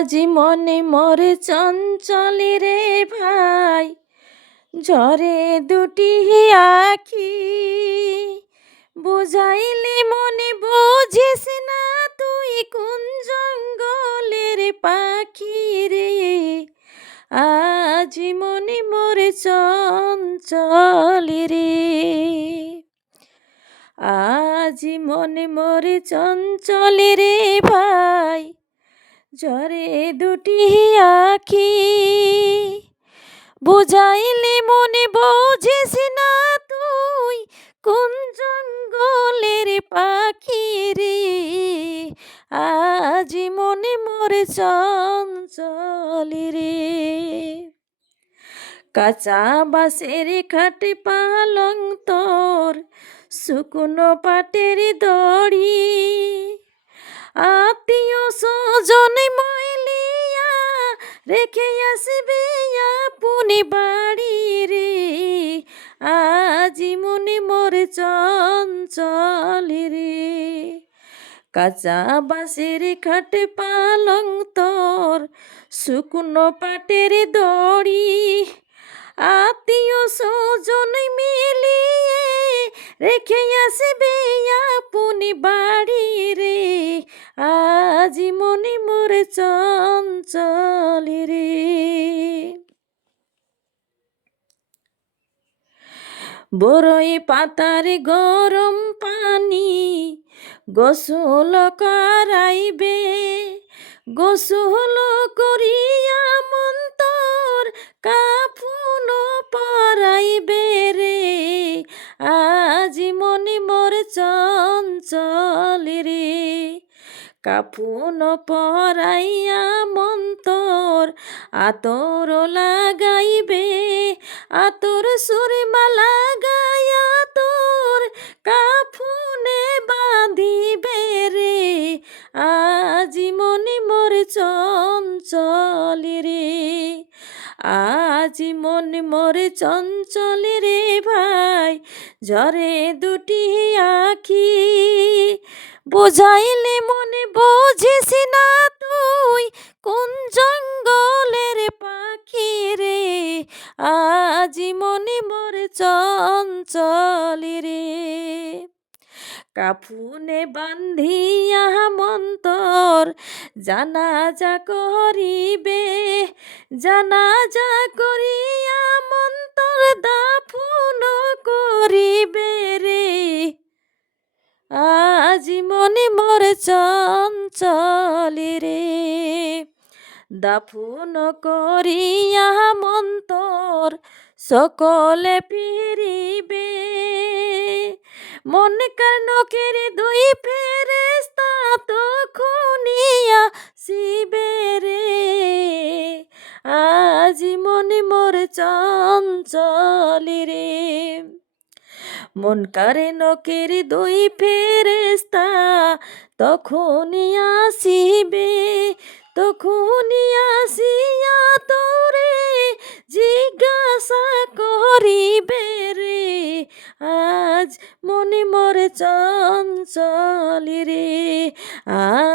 আজি মনে মরে চঞ্চলে রে ভাই, ঝরে দুটি আখি। বুঝাইলে মনে বুঝিস না, তুই কোন জঙ্গলের পাখি রে। আজি মনে মরে চঞ্চলে রে, আজি মনে মরে চঞ্চলে রে ভাই, ঝরে দুটি আখি। বুঝাইলে মনে বুঝিস না, তুই কোন জঙ্গলের পাখি রে। আজি মনে মরে চঞ্চলে রে। কাঁচা বাঁশের খাট পালং তোর, শুকনো পাটের দড়ি। আত্মীয় স্বজন ময়লিয়া রেখে আসবে আপনি বাড়ি রে। আজি মনে মরে চঞ্চলে রে। কাঁচা বাঁশের খাট পালং তোর, শুকনো পাটের দড়ি। আত্মীয় স্বজন মিলিয়ে রেখে আসবে আপনি বাড়ি রে। আজি মনে মরে চঞ্চলে রে। বড়ই পাতার গরম পানি গোসল করাইবে। গোসল করিয়া মন্তর কাফন পরাইবে রে। আজি মনে মরে চঞ্চলে রে। কাফন পরাইয়া মন্তর আতর লাগাইবে। আতর সুরমা লাগাইয়া তোর কাফনে বাঁধিবে রে। আজি মনে মরে চঞ্চলে রে। আজি মনে মরে চঞ্চলে রে ভাই, ঝরে দুটি আখি। বুঝাইলে মনে বুঝিস না, তুই কোন জঙ্গলের পাখি রে। আজি মনে মরে চঞ্চলে রে। কাফনে বান্ধিয়া মন্তর জানাজা করিবে। জানাজা করিয়া মন্তর দাফন করিবে রে। আজি মনে মরে চঞ্চলে রে। দাফন করিয়া মন্তর সকলে ফিরিবে। মন কানকের দুই ফেরেশতা তখনিয়া আসিবে রে। আজি মনে মরে চঞ্চলে রে। মন কারে নকের দুই ফেরেশতা তখনই আসিবে। তখনই আসিয়া তোরে জিজ্ঞাসা করিবে রে। আজ মনে মরে চঞ্চলে রে।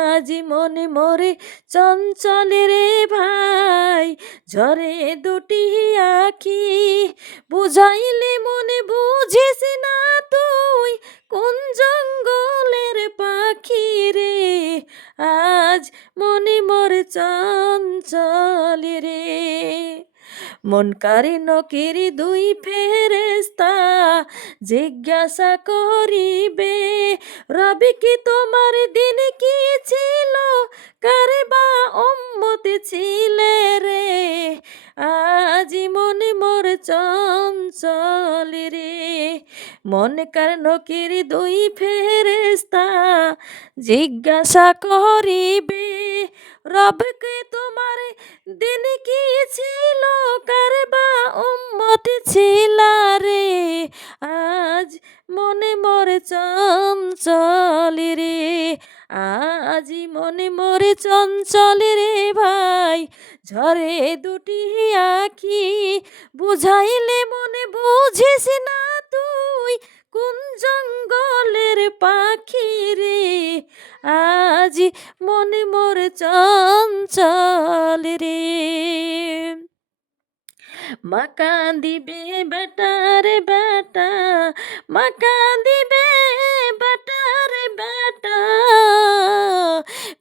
আজি মনে মরে চঞ্চলে রে ভাই, ঝরে দুটি আখি। বুঝাইলে মনে বুঝিস না, তুই কোন জঙ্গলের পাখি রে। আজ মনে মরে চঞ্চলে রে। মন কারে নকের দুই ফেরেশতা জিজ্ঞাসা করিবে। রবি কি তোমার দিন কি ছিল, কারে বা উম্মত ছিলে রে। আজি মনে মরে চঞ্চলে রে। মন কার নকের দুই ফেরেশতা জিজ্ঞাসা করিবে। রবকে তোমার দিন কি ছিল, কার বা উম্মত ছিলা রে। আজ মনে মরে চঞ্চলে রে। আজি মনে মরে চঞ্চলে রে ভাই, ঝরে দুটি আখি। বুঝাইলে মনে বুঝিস না, তুই কোন জঙ্গলের পাখি রে। আজি মনে মরে চঞ্চলে। রে। মা কাঁদিবে বেটা রে বেটা, মা কাঁদিবে বেটা রে বেটা,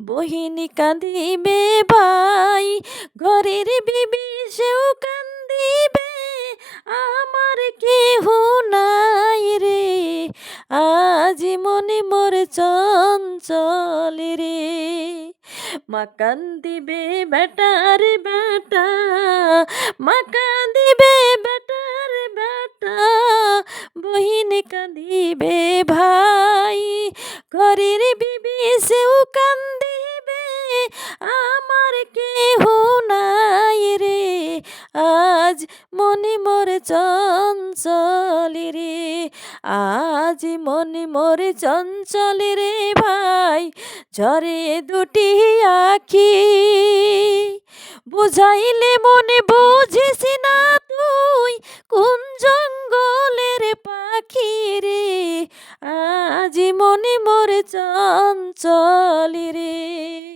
বহিনী কাঁদিবে ভাই, ঘরের বিবি সেও কান্দিবে, আমার কেহ নাই রে, আজ মনে মোর চঞ্চল রে। মা কান্দিবে বেটা রে বেটা, মা কাঁদিবে বেটা রে বেটা, বহিন কাঁদিবে ভাই, ঘরের বিবি সেও কান্দিবে, আমার কেহ নাই রে, আজ মনে মোর চঞ্চল রে, আজ মনে মোর চঞ্চল রে ভাই, ঝরে দুটি আখি, বুঝাইলে মনে বুঝিস না তুই, কোন জঙ্গলের পাখি রে, আজ মনে মোর চঞ্চল রে।